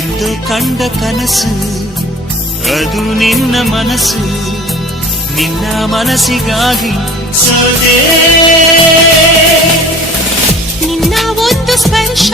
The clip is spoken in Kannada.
ಎಂದು ಕಂಡ ಕನಸು ಅದು ನಿನ್ನ ಮನಸ್ಸು, ನಿನ್ನ ಮನಸ್ಸಿಗಾಗಿ ಸೋದೆ. ನಿನ್ನ ಒಂದು ಸ್ಪರ್ಶ